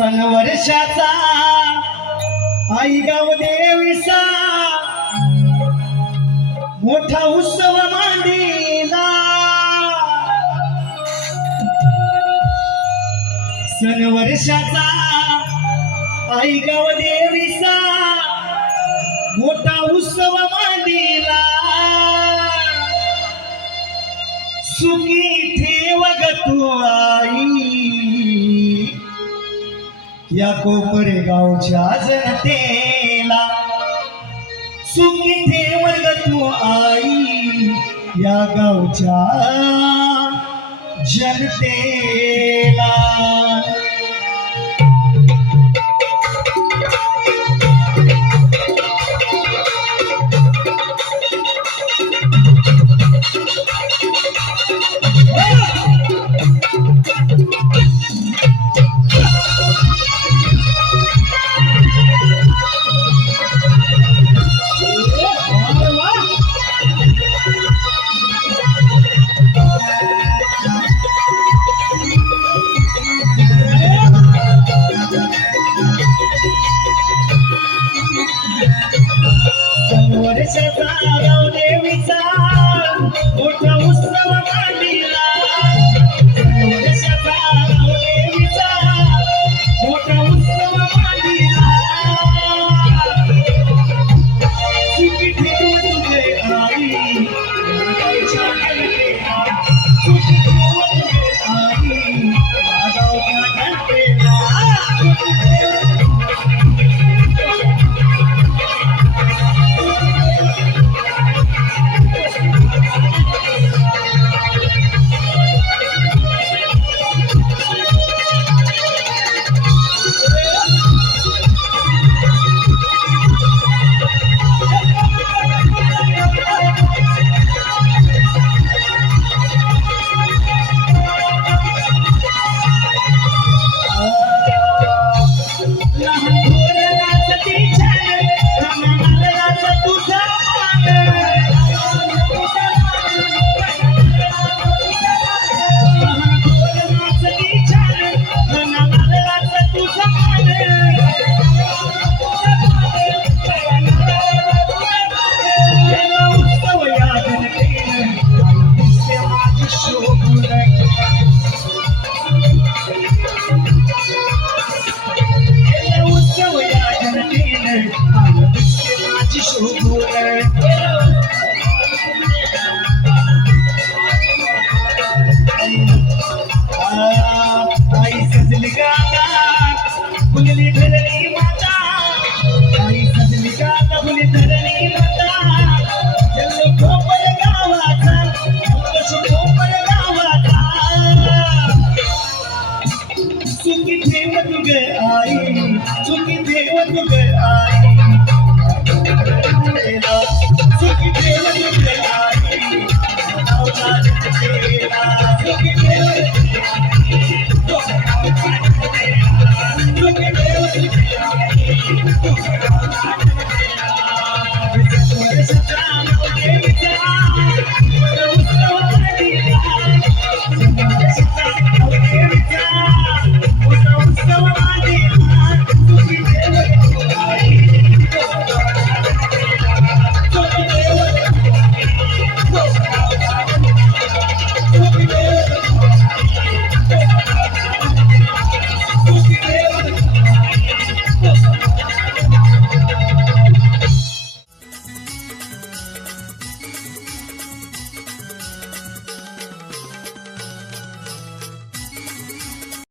सन वर्षाचा आई गाव देवीचा मोठा उत्सव मांडीला सन वर्षाचा आई गाव देवीचा मोठा उत्सव मांडीला सुखी ठेव ग तू आई या कोपरे गावच्या जनतेला सुखी ठेव ग तू आई या गावच्या जनतेला गाव देवीचा मोठा उत्सव मांडीला गाव देवीचा मोठा उत्सव मांडीला सुखी ठेव तुझे आई गावच्या जनतेला सुखी ठेव तुझे आई गावच्या जनतेला